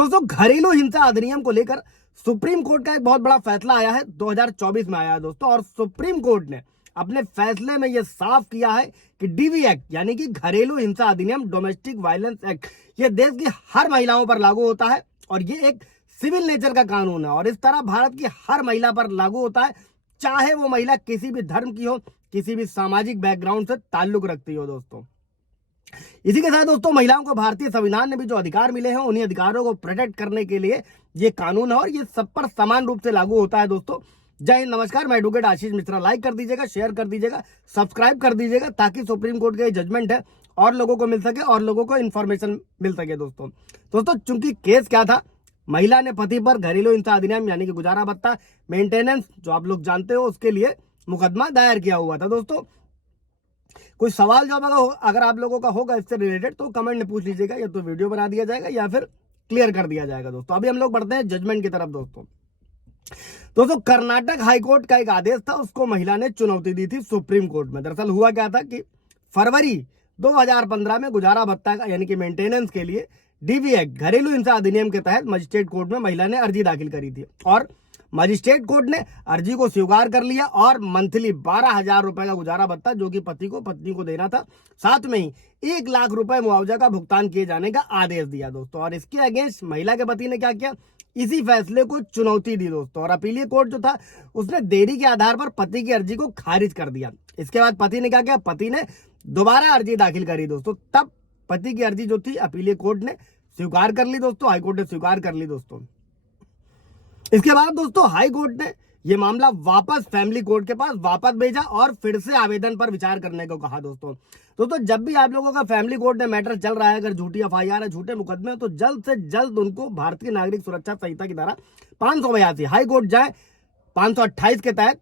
दोस्तों घरेलू हिंसा अधिनियम को लेकर सुप्रीम कोर्ट का एक बहुत बड़ा फैसला आया है, 2024 में आया है दोस्तों। और सुप्रीम कोर्ट ने अपने फैसले में यह साफ किया है कि डीवी एक्ट यानी कि घरेलू हिंसा अधिनियम, डोमेस्टिक वायलेंस एक्ट, ये देश की हर महिलाओं पर लागू होता है और ये एक सिविल नेचर का कानून है और इस तरह भारत की हर महिला पर लागू होता है, चाहे वो महिला किसी भी धर्म की हो, किसी भी सामाजिक बैकग्राउंड से ताल्लुक रखती हो दोस्तों। इसी के साथ दोस्तों महिलाओं को भारतीय संविधान में भी जो अधिकार मिले हैं उन्हीं अधिकारों को प्रोटेक्ट करने के लिए ये कानून है और ये सब पर समान रूप से लागू होता है दोस्तों। जय हिंद, नमस्कार, मैं एडवोकेट आशीष मिश्रा। लाइक कर दीजिएगा, शेयर कर दीजिएगा, सब्सक्राइब कर दीजिएगा ताकि सुप्रीम कोर्ट का ये जजमेंट है और लोगों को मिल सके और लोगों को इन्फॉर्मेशन मिल सके दोस्तों चूंकि केस क्या था, महिला ने पति पर घरेलू हिंसा अधिनियम यानी कि गुजारा भत्ता मेंटेनेंस जो आप लोग जानते हो उसके लिए मुकदमा दायर किया हुआ था दोस्तों। कोई सवाल जवाब अगर आप लोगों का होगा इससे रिलेटेड तो कमेंट में पूछ लीजिएगा, या तो वीडियो बना दिया जाएगा या फिर क्लियर कर दिया जाएगा दोस्तों। अभी हम लोग बढ़ते हैं जजमेंट की तरफ दोस्तों कर्नाटक हाईकोर्ट का एक आदेश था, उसको महिला ने चुनौती दी थी सुप्रीम कोर्ट में। दरअसल हुआ क्या था कि फरवरी 2015 में गुजारा भत्ता का यानी कि मेंटेनेंस के लिए डीवी एक्ट घरेलू हिंसा अधिनियम के तहत मजिस्ट्रेट कोर्ट में महिला ने अर्जी दाखिल करी थी और मजिस्ट्रेट कोर्ट ने अर्जी को स्वीकार कर लिया और मंथली 12,000 रुपए का गुजारा भत्ता जो कि पति को पत्नी को देना था, साथ में ही 1 लाख रुपए मुआवजा का भुगतान किए जाने का आदेश दिया दोस्तों। और इसके अगेंस्ट महिला के पति ने क्या किया, इसी फैसले को चुनौती दी दोस्तों और अपीलीय कोर्ट जो था उसने देरी के आधार पर पति की अर्जी को खारिज कर दिया। इसके बाद पति ने क्या किया, पति ने दोबारा अर्जी दाखिल करी दोस्तों। तब पति की अर्जी जो थी अपीलीय कोर्ट ने स्वीकार कर ली दोस्तों, हाईकोर्ट ने स्वीकार कर ली दोस्तों। इसके बाद दोस्तों हाई कोर्ट ने यह मामला वापस फैमिली कोर्ट के पास वापस भेजा और फिर से आवेदन पर विचार करने को कहा दोस्तों जब भी आप लोगों का फैमिली कोर्ट में मैटर चल रहा है, अगर झूठी एफआईआर है, झूठे मुकदमे, तो जल्द से जल्द उनको भारतीय नागरिक सुरक्षा संहिता की धारा 582 हाई कोर्ट जाए 528 के तहत,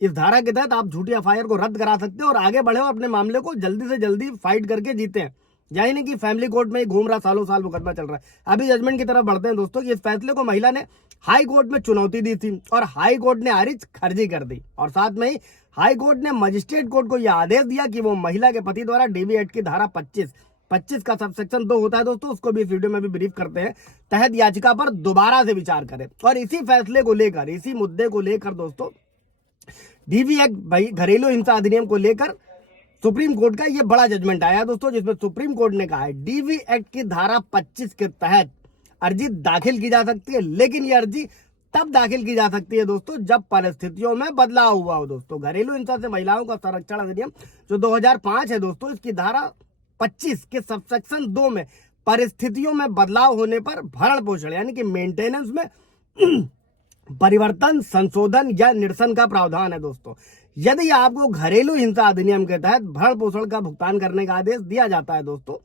इस धारा के तहत आप झूठी एफआईआर को रद्द करा सकते हैं और आगे बढ़े और अपने मामले को जल्दी से जल्दी फाइट करके जीते हैं। यानी नहीं कि फैमिली कोर्ट में ही घूम रहा, सालों साल मुकदमा चल रहा है। अभी जजमेंट की तरफ बढ़ते हैं दोस्तों कि इस फैसले को महिला ने हाई कोर्ट में चुनौती दी थी और हाई कोर्ट ने खारिज कर दी और साथ में ही हाई कोर्ट ने मजिस्ट्रेट कोर्ट को यह आदेश दिया कि वो महिला के पति द्वारा डीवी एक्ट की धारा 25 का सबसेक्शन 2 होता है दोस्तों, उसको भी इस वीडियो में भी ब्रीफ करते हैं, तहत याचिका पर दोबारा से विचार करें। और इसी फैसले को लेकर, इसी मुद्दे को लेकर दोस्तों डीवी एक्ट घरेलू हिंसा अधिनियम को लेकर सुप्रीम कोर्ट का यह बड़ा जजमेंट आया दोस्तों, जिसमें सुप्रीम कोर्ट ने कहा है डीवी एक्ट की धारा 25 के तहत अर्जी दाखिल की जा सकती है, लेकिन यह अर्जी तब दाखिल की जा सकती है दोस्तों जब परिस्थितियों में बदलाव हुआ हो दोस्तों। घरेलू हिंसा से महिलाओं का संरक्षण अधिनियम जो 2005 है दोस्तों, इसकी धारा 25 के सबसेक्शन 2 में परिस्थितियों में बदलाव होने पर भरण पोषण यानी कि मेंटेनेंस में परिवर्तन, संशोधन या निरसन का प्रावधान है दोस्तों। यदि आपको घरेलू हिंसा अधिनियम के तहत भरण पोषण का भुगतान करने का आदेश दिया जाता है दोस्तों,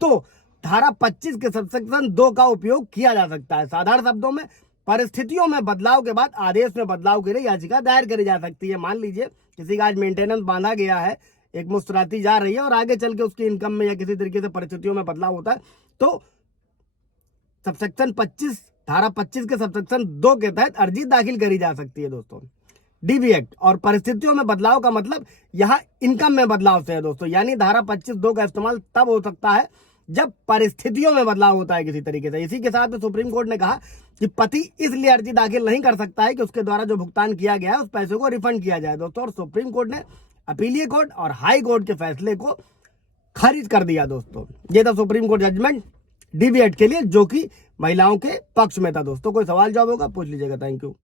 तो धारा 25 के सबसेक्शन 2 का उपयोग किया जा सकता है। साधारण शब्दों में परिस्थितियों में बदलाव के बाद आदेश में बदलाव के लिए याचिका दायर करी जा सकती है। मान लीजिए किसी का आज मेंटेनेंस बांधा गया है, एक मुस्कुराती जा रही है और आगे चल के उसकी इनकम में या किसी तरीके से परिस्थितियों में बदलाव होता है, तो सबसेक्शन 25 धारा 25 के सबसेक्शन 2 के तहत अर्जी दाखिल करी जा सकती है दोस्तों डीवी एक्ट। और परिस्थितियों में बदलाव का मतलब यहाँ इनकम में बदलाव से है दोस्तों, यानी धारा 25(2) का इस्तेमाल तब हो सकता है जब परिस्थितियों में बदलाव होता है किसी तरीके से। इसी के साथ में सुप्रीम कोर्ट ने कहा कि पति इसलिए अर्जी दाखिल नहीं कर सकता है कि उसके द्वारा जो भुगतान किया गया है उस पैसे को रिफंड किया जाए दोस्तों। और सुप्रीम कोर्ट ने अपीलीय कोर्ट और हाई कोर्ट के फैसले को खारिज कर दिया दोस्तों। ये था Supreme Court judgement DV Act के लिए जो कि महिलाओं के पक्ष में था दोस्तों। कोई सवाल जवाब होगा पूछ लीजिएगा। Thank you.